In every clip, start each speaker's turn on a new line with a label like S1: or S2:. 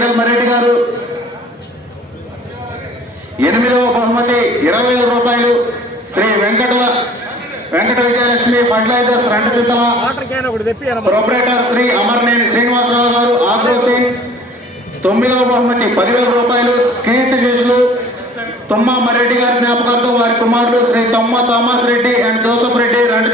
S1: YL Mareddy గారు. ఎనిమిదవ బహుమతి ఇరవై వేల రూపాయలు శ్రీ వెంకటల Venkata Vijayalakshmi fertilisers Rentachintala proprietor Shri Amarneni Srinivasarao గారు ఆగ్రోసి తొమ్మిదవ బహుమతి పదివేల రూపాయలు స్నేహితు చేసులు తుమ్మ మరెడ్డి గారి జ్ఞాపకార్థం వారి కుమారుడు Shri తొమ్మ Thomas Reddy and Joseph Reddy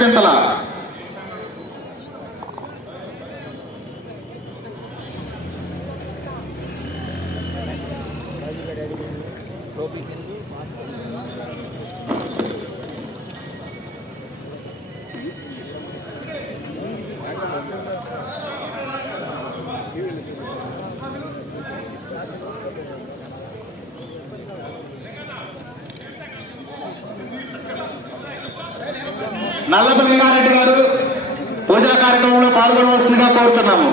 S1: Rentachintala Nallapalli గారు పూజా కార్యక్రమంలో పాల్గొనవలసిందిగా కోరుతున్నాము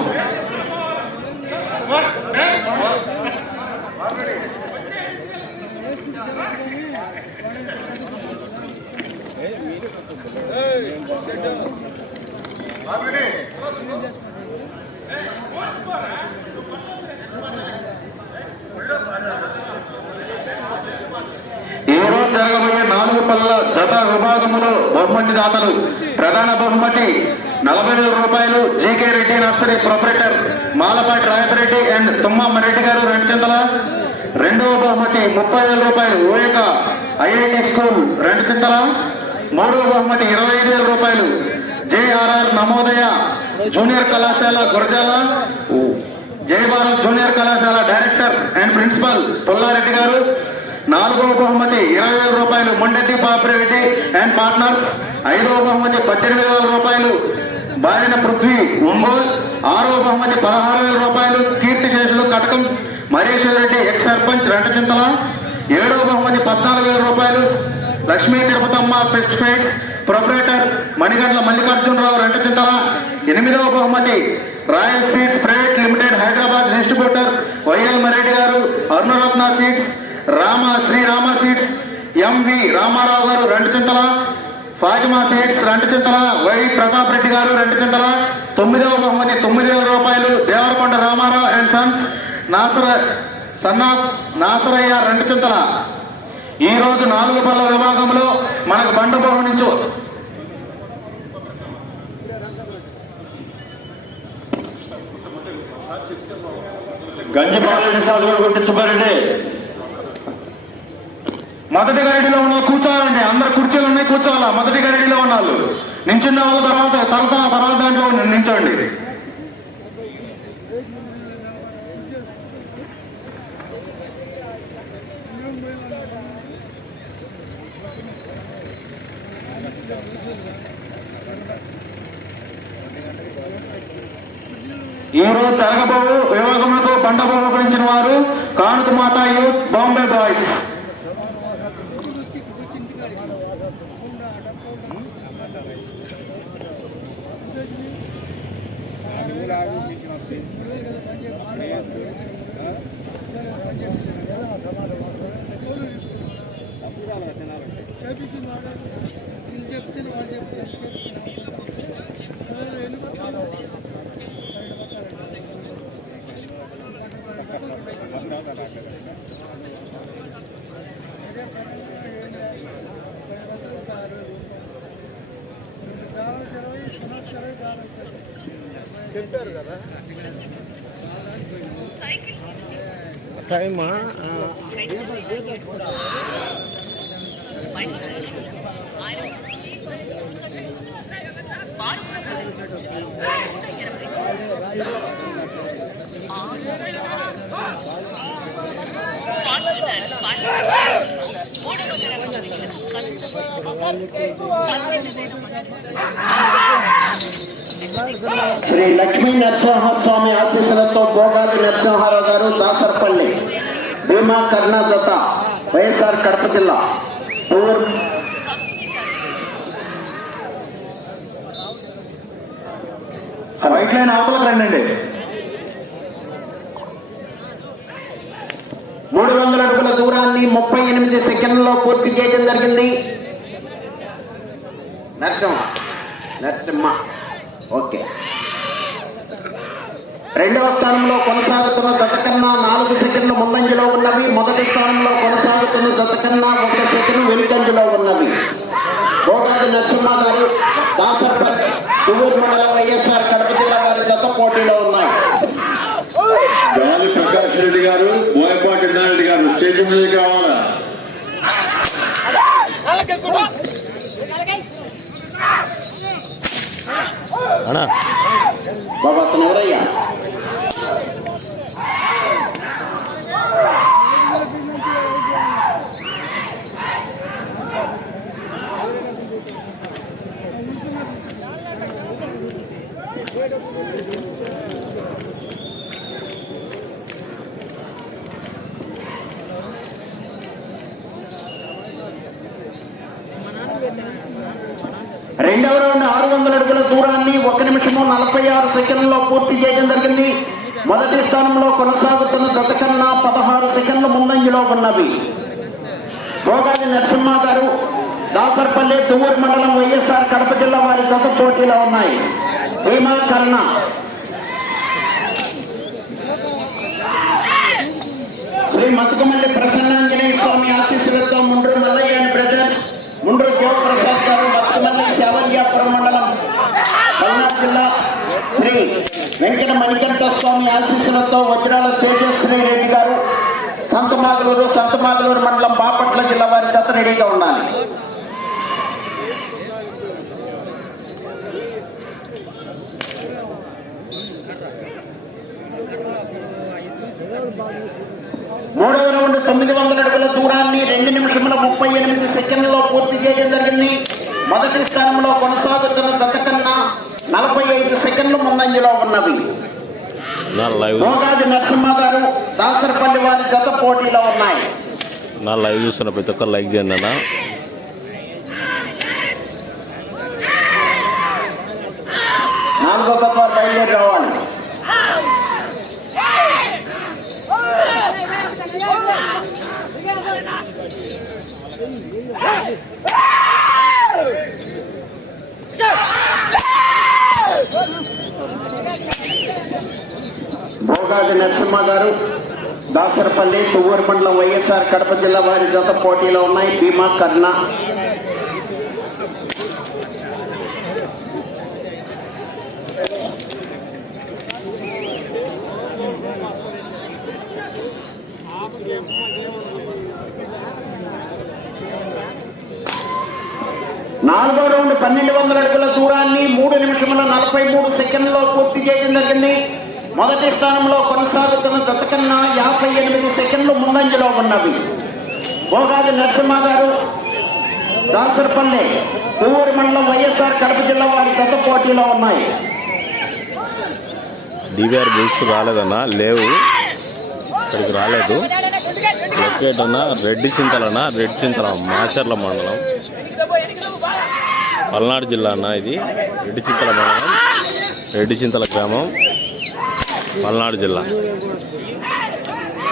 S1: ఈ రోజు జరగబోయే నాలుగు పనుల విభాగంలో బహుమతి దాతలు ప్రధాన బహుమతి నలభై వేల రూపాయలు GK Reddy nursery proprietor Malapati Rayapareddy and Tummamma Reddy గారు రెండు చింతల రెండవ బహుమతి ముప్పై వేల రూపాయలు ఓయక ఐఐటి స్కూల్ రెండు చింతల మూడవ బహుమతి ఇరవై ఐదు వేల రూపాయలు జేఆర్ఆర్ నమోదయ జూనియర్ కళాశాల గురజాల. జై భారత్ జూనియర్ కళాశాల డైరెక్టర్ అండ్ ప్రిన్సిపల్ పుల్లారెడ్డి గారు. నాలుగవ బహుమతి ఇరవై వేల రూపాయలు మొండెట్టి పాపిరెడ్డి అండ్ పార్ట్నర్స్. ఐదవ బహుమతి పద్దెనిమిది వేల రూపాయలు బారిన పృథ్వీ ఒంగోలు. ఆరవ బహుమతి పదహారు వేల రూపాయలు కీర్తి శేషులు కటకం మరీశ్వర్ రెడ్డి ఎక్స్ సర్పంచ్ రెంటచింతల. ఏడవ బహుమతి పద్నాలుగు వేల రూపాయలు లక్ష్మీ తిరుపతమ్మ ఫెస్ట్ ఫైట్స్ ప్రొపరేటర్ మణిగండ్ల మల్లికార్జునరావు రెంటచింతల. ఎనిమిదవ బహుమతి royal seeds private limited Hyderabad distributor YL Mareddy గారు Arunaratna seeds Rama Srirama seeds MV Ramarao గారు రెండు చింతల. ఫాతిమా సీడ్స్ రెండు చింతల. వై ప్రతాప్ రెడ్డి గారు రెండు చింతల. తొమ్మిదవ బహుమతి తొమ్మిది వేల రూపాయలు. దేవరకొండ రామారావు అండ్ సన్స్ నాసర సన్నా నాసరయ్య రెండు చింతల. ఈ రోజు నాలుగు పళ్ళ విభాగంలో మనకు బండ బహునించు గంజిపాలెం సాధువులు సుబ్బారెడ్డి. మొదటి గరిడిలో ఉన్న కూర్చోవాలండి. అందరు కుర్చీలు ఉన్నాయి కూర్చోవాలా? మొదటి గరిడిలో ఉన్న వాళ్ళు. నించున్న వాళ్ళ తర్వాత తర్వాత తర్వాత దాంట్లో నించోండి. ఈ రోజు జరగబోవు వివాహములతో పంట బహుకరించిన వారు కానుక మాత యూత్ బాంబే బాయ్స్.
S2: చెప్పారు కదా టైమా ஆறு
S3: శ్రీ లక్ష్మీ నరసింహస్వామి ఆశీస్సులతో భోగాది నరసింహారావు గారు దాసరపల్లి భీమా కర్ణాదత వైఎస్ఆర్ కడప జిల్లా
S1: వైట్ లైన్ ఆపలకు రండి
S3: మూడు వందల అడుగుల దూరాన్ని ముప్పై ఎనిమిది సెకండ్లో పూర్తి చేయడం జరిగింది. నరసింహ నరసింహ. ఓకే. రెండవ స్థానంలో కొనసాగుతున్న జత కన్నా నాలుగు సెకండ్లు ముందంజలో ఉన్నవి. మొదటి స్థానంలో కొనసాగుతున్న జత కన్నా ఒక సెకండ్ వెనుకంజలో ఉన్నవి భోగాది నరసింహ గారు దాసరపల్లి తువ్వూరు మండలం వైఎస్ఆర్ కడప జిల్లా వారి జత పోటీలో ఉన్నాయి
S4: గాలి ప్రకాష్ రెడ్డి గారు బోయపాటి రెడ్డి గారు స్టేజ్ మీదకి రావాలా
S2: అన్నా
S3: బాబా అతను ఎవరయ్యా రెండవ రౌండ్ ఆరు వందల అడుగుల దూరాన్ని ఒక నిమిషము నలభై ఆరు సెకండ్లలో పూర్తి చేయడం జరిగింది. మొదటి స్థానంలో కొనసాగుతున్న జత కన్నా పదహారు సెకండ్ల ముందంజలో ఉన్నవి. భోగాది నరసింహ గారు దాసర్పల్లి దువ్వూరు మండలం వైఎస్ఆర్ కడప జిల్లా వారి జత పోటీలో ఉన్నాయి. భీమా కర్ణ. శ్రీ మతుకమల్లి ప్రసన్న స్వామి ఆశీస్సులతో ముండ్రు మల్లయ్య అండ్ బ్రదర్స్ ముండ్రు శివప్రసాద్ గారు మతుకమల్లి శావల్యాపురం మండలం పల్నాడు జిల్లా శ్రీ వెంకట మణికంఠ స్వామి ఆశీస్సులతో వజ్రాల తేజశ్రీ రెడ్డి గారు సంతమాగలూరు సంతమాగలూరు మండలం బాపట్ల జిల్లా వారి చేత రెడీగా ఉండాలి. మూడవ రౌండ్ తొమ్మిది వందల అడుగుల దూరాన్ని రెండు నిమిషముల ముప్పై ఎనిమిది సెకండ్లలో పూర్తి చేయడం జరిగింది. మొదటి స్థానంలో కొనసాగుతున్న జతకన్న నలభై ఐదు సెకండ్లు ముందంజలో ఉన్నవి.
S2: నా లైవ్
S3: మోగాది నరసింహ గారు దాసరపల్లి వారి జత పోటీలో ఉన్నాయి.
S2: నా లైవ్ చూస్తున్న ప్రతి ఒక్కరు లైక్ చేయండి అన్న.
S3: నాలుగో వారు బయలుదేరి రావాలి. భోగాది నరసింహ గారు దాసరపల్లి తువ్వూరు మండలం వైఎస్ఆర్ కడప జిల్లా వారి జత పోటీలో ఉన్నాయి. భీమా కర్ణ నాలుగో రౌండ్ పన్నెండు వందల అడుగుల దూరాన్ని మూడు నిమిషముల నలభై మూడు సెకండ్లో పూర్తి చేయడం జరిగింది. మొదటి స్థానంలో కొనసాగుతున్న జత కన్నా యాభై ఎనిమిది సెకండ్లు ముందంజలో ఉన్నవి. భోగాది నరసింహ గారు దాసరపల్లి పువ్వూరు మండలం వైఎస్ఆర్ కడప జిల్లా వారి జత పోటీలో ఉన్నాయి.
S2: డివిఆర్ బుల్స్ రాలేదన్నా లేవు. ఇక్కడికి రాలేదు. లొకేట్ అన్న రెడ్డి చింతలన్న రెడ్డి చింతల మాచర్ల మండలం. పల్నాడు జిల్లా అన్న ఇది. రెడ్డి చింతల మండలం రెడ్డి చింతల గ్రామం. పల్నాడు జిల్లా.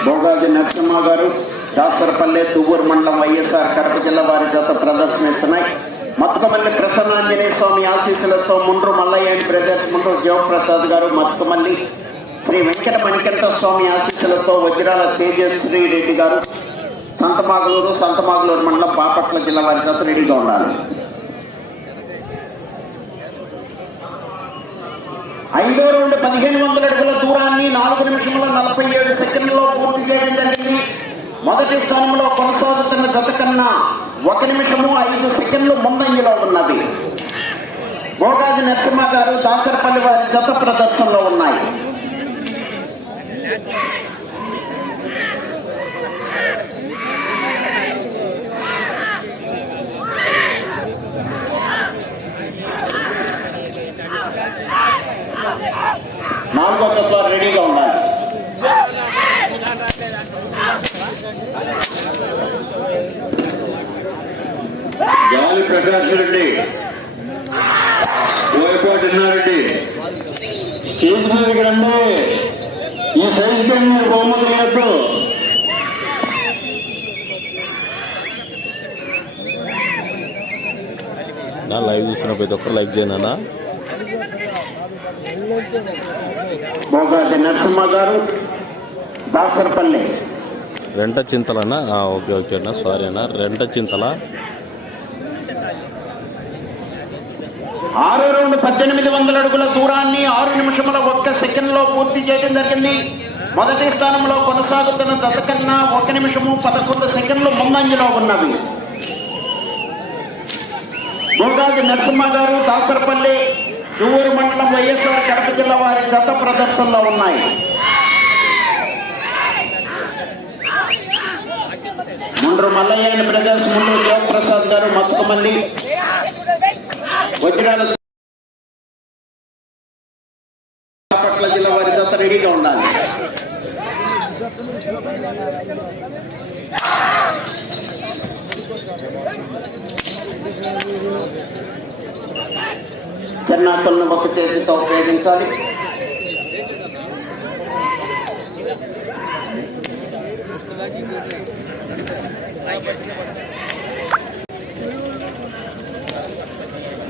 S3: భోగాది నరసింహ గారు దాసరపల్లె తువ్వూరు మండలం వైఎస్ఆర్ కడప జిల్లా వారి జత ప్రదర్శనిస్తున్నాయి. మత్తుకమల్లి ప్రసన్నాంజనేయ స్వామి ఆశీస్సులతో ముండ్రు మల్లయ్య బ్రదర్స్ ముండ్రు జీవప్రసాద్ గారు మత్తుకమల్లి శ్రీ వెంకట మణికంఠ స్వామి ఆశీస్సులతో వజ్రాల తేజశ్రీ రెడ్డి గారు సంతమాగలూరు సంతమాగలూరు మండలం బాపట్ల జిల్లా వారి జత రెడీగా ఉండాలి ఐదో రౌండ్ పదిహేను వందల అడుగుల దూరాన్ని నాలుగు నిమిషముల నలభై ఏడు సెకండ్లలో పూర్తి చేయడం జరిగింది. మొదటి స్థానంలో కొనసాగుతున్న జత కన్నా ఒక నిమిషము ఐదు సెకండ్లు ముందంజలో ఉన్నది. భోగాది నరసింహ గారు దాసరపల్లి వారి జత ప్రదర్శనలో ఉన్నాయి నాలుగో జత వారు రెడీగా ఉండాలి
S4: గాలి ప్రకాష్ రెడ్డి బోయపాటి రెడ్డి
S1: స్టేజ్ మీదకి రండి ఈ సైజుకి మీరు బహుమతి ఇవ్వద్దు
S2: నా లైవ్ చూస్తున్న ప్రతి ఒక్కరు లైక్ చేయండి అన్న.
S3: భోగాది నరసింహ గారు దాసరపల్లి.
S2: రెంట చింతలనా ఓకే ఓకే అన్న. సారీ అన్న. రెంట చింతల.
S3: ఆరో రౌండ్ పద్దెనిమిది వందల అడుగుల దూరాన్ని ఆరు నిమిషముల ఒక్క సెకండ్లో పూర్తి చేయడం జరిగింది. మొదటి స్థానంలో కొనసాగుతున్న దశ కన్నా ఒక నిమిషము పదకొండు సెకండ్లు ముందంజలో ఉన్నవి భోగాది నరసింహ గారు దాసరపల్లి దువ్వూరు మండలం వైఎస్ఆర్ కడప జిల్లా వారి జత ప్రదర్శనలో ఉన్నాయి. ముండ్రు మల్లయ్య బ్రదర్స్ ముందు దేవప్రసాద్ గారు మత్తుకమల్లి వజ్రాల జిల్లా వారి జత రెడీగా ఉండాలి. చిన్నాతులను ఒక చేతితో ఉపయోగించాలి.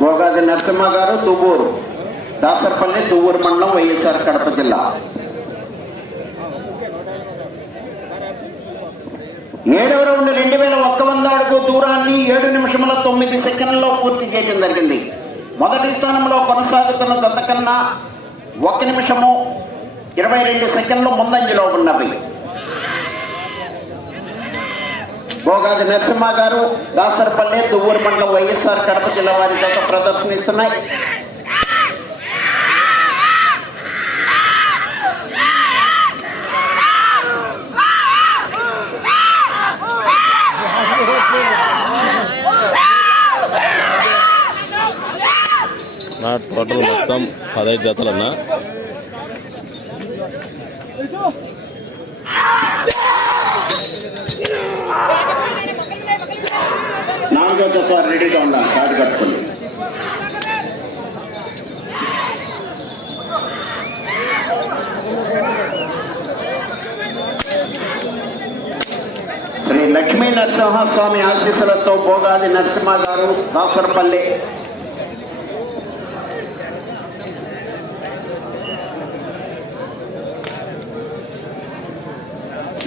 S3: భోగాది నరసింహ గారు తువ్వూరు. దాసరపల్లి తువ్వూరు మండలం వైఎస్ఆర్ కడప జిల్లా. ఏడవ రౌండ్ రెండు వేల ఒక్క వంద అడుగు దూరాన్ని ఏడు నిమిషముల తొమ్మిది సెకండ్లలో పూర్తి చేయడం జరిగింది. మొదటి స్థానంలో కొనసాగుతున్న జత కన్నా ఒక నిమిషము ఇరవై రెండు సెకండ్లు ముందంజలో ఉన్నవి. భోగాది నరసింహ గారు దాసరపల్లి దువ్వూరు మండలం వైఎస్ఆర్ కడప జిల్లా వారి జత ప్రదర్శనిస్తున్నాయి.
S2: టోటల్ మొత్తం పదహైదు జతలన్నా.
S3: నాలుగో జత రెడీగా కట్టుకుని. శ్రీ లక్ష్మీ నరసింహస్వామి ఆశీస్సులతో భోగాది నరసింహ గారు దాసరపల్లి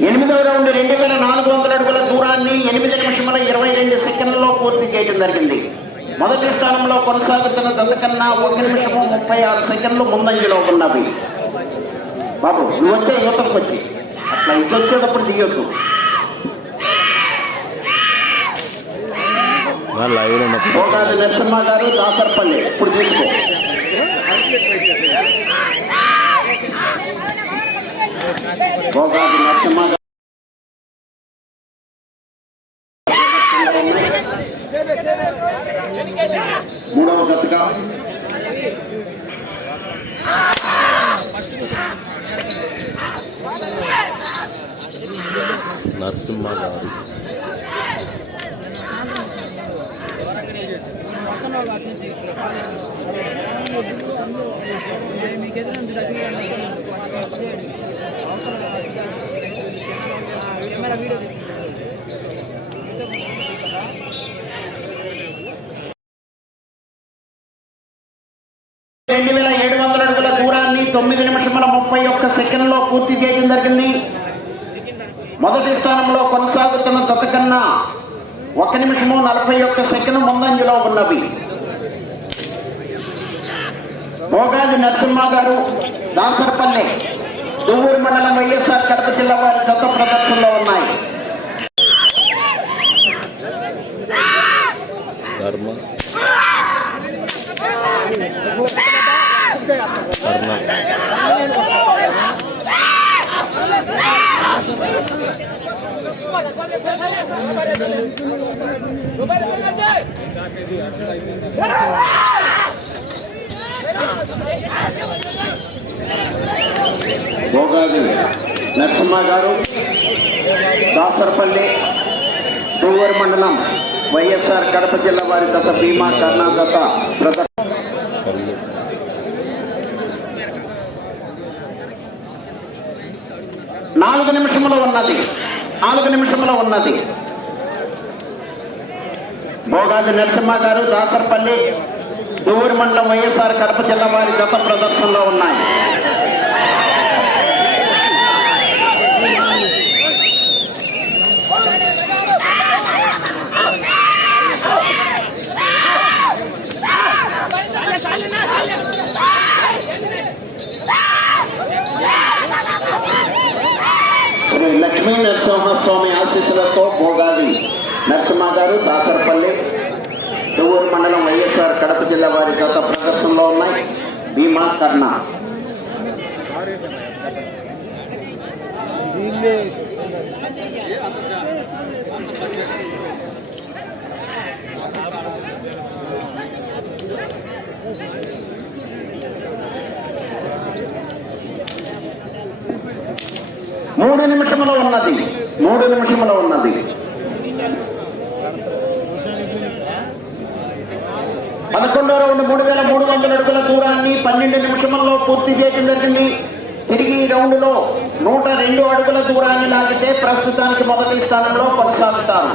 S3: ఎనిమిదవ రౌండ్ రెండు వేల నాలుగు వందల అడుగుల దూరాన్ని ఎనిమిది నిమిషముల ఇరవై రెండు సెకండ్లలో పూర్తి చేయడం జరిగింది. మొదటి స్థానంలో కొనసాగుతున్న దశ కన్నా ఒక నిమిషము ముప్పై ఆరు సెకండ్లు ముందంజలో ఉన్నవి. బాబు నువ్వు వచ్చే యువతకు వచ్చి. అట్లా ఇట్లా వచ్చేటప్పుడు దిగొద్దు. భోగాది నరసింహ గారు దాసరపల్లి. ఇప్పుడు తీసుకో. భోగాది నరసింహ మూడవ
S5: గతగా
S3: రెండు వేల ఏడు వందల అడుగుల దూరాన్ని తొమ్మిది నిమిషముల ముప్పై ఒక్క సెకండ్లో పూర్తి చేయడం జరిగింది. మొదటి స్థానంలో కొనసాగుతున్న తతకన్నా ఒక నిమిషము నలభై ఒక్క సెకండ్ ముందంజలో ఉన్నవి. భోగాది నరసింహ గారు దాసరపల్లి దువ్వూరు మండలం వైఎస్ఆర్ కడప జిల్లా వారి చెత్త ప్రదర్శనలో ఉన్నాయి.
S2: ధర్మ
S3: భోగాది నరసింహ గారు దాసరపల్లి డూవర్ మండలం వైఎస్ఆర్ కడప జిల్లా వారి గత భీమా కర్ణాటక ప్రదర్శన. నాలుగు నిమిషములో ఉన్నది. నాలుగు నిమిషములో ఉన్నది. భోగాది నరసింహ గారు దాసరపల్లి దూరు మండలం వైఎస్ఆర్ కడప జిల్లా వారి గత ప్రదర్శనలో ఉన్నాయి శ్రీ లక్ష్మీ నరసింహస్వామి ఆశీస్సులతో భోగాది నరసింహ గారు దాసరపల్లి దువ్వూరు మండలం వైఎస్ఆర్ కడప జిల్లా వారి జత ప్రదర్శనలో ఉన్నాయి భీమా మూడు నిమిషంలో ఉన్నది. మూడు నిమిషంలో ఉన్నది. పదకొండో రౌండ్ మూడు వేల మూడు వందల అడుగుల దూరాన్ని పన్నెండు నిమిషముల్లో పూర్తి చేయడం జరిగింది. తిరిగి ఈ రౌండ్లో నూట రెండు అడుగుల దూరాన్ని లాగితే ప్రస్తుతానికి మొదటి స్థానంలో కొనసాగుతారు.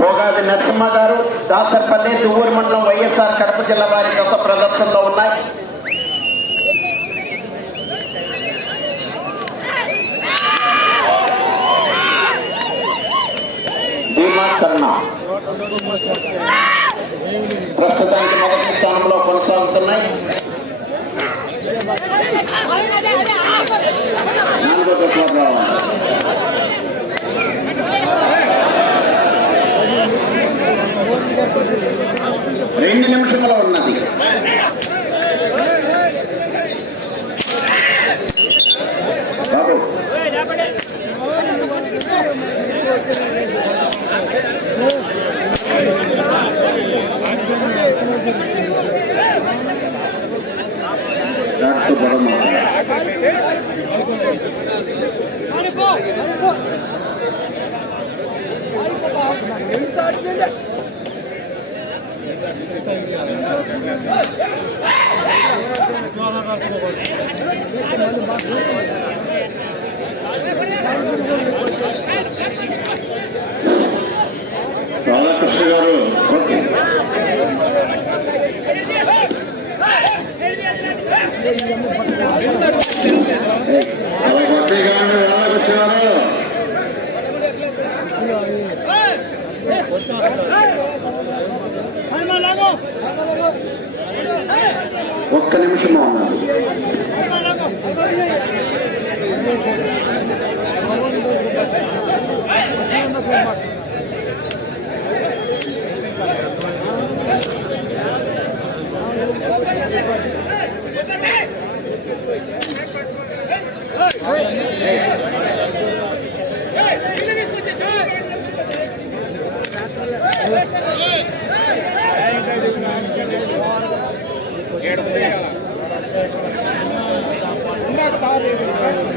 S3: భోగాది నరసింహ గారు దాసర్పల్లి దువ్వూరు మండలం వైఎస్ఆర్ కడప జిల్లా వారి యొక్క ప్రదర్శనలో ఉన్నాయి. భీమా ప్రస్తుతానికి మొదటి స్థానంలో కొనసాగుతున్నాయి. నాలుగో జట్లకు రెండు నిమిషంలో ఉన్నది.
S4: రాధాకృష్ణ గారు
S3: ఓకే.
S4: అలా కొట్టే కానీ రాధాకృష్ణ గారు
S3: ఒక్క నిమిషం ఉన్నారు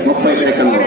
S3: ముప్పై సెకండ్లు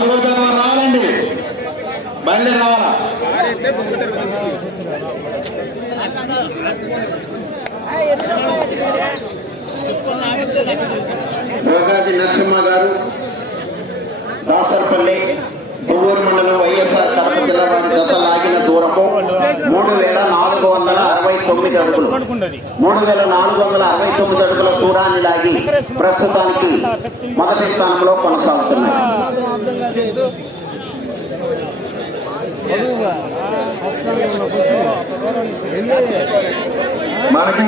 S1: నాలుగో జనం రావాలండి. బయలుదేరి రావాలా?
S3: భోగాది నరసింహ గారు దాసర్పల్లి దువ్వూరు మండలం వైఎస్ఆర్ కడప జిల్లా వారి జత లాగిన దూరము మూడు వేల నాలుగు వందల అరవై తొమ్మిది అడుగులు. మూడు వేల నాలుగు వందల అరవై తొమ్మిది అడుగుల దూరాన్ని లాగి ప్రస్తుతానికి మొదటి స్థానంలో కొనసాగుతున్నాయి.
S1: మనకి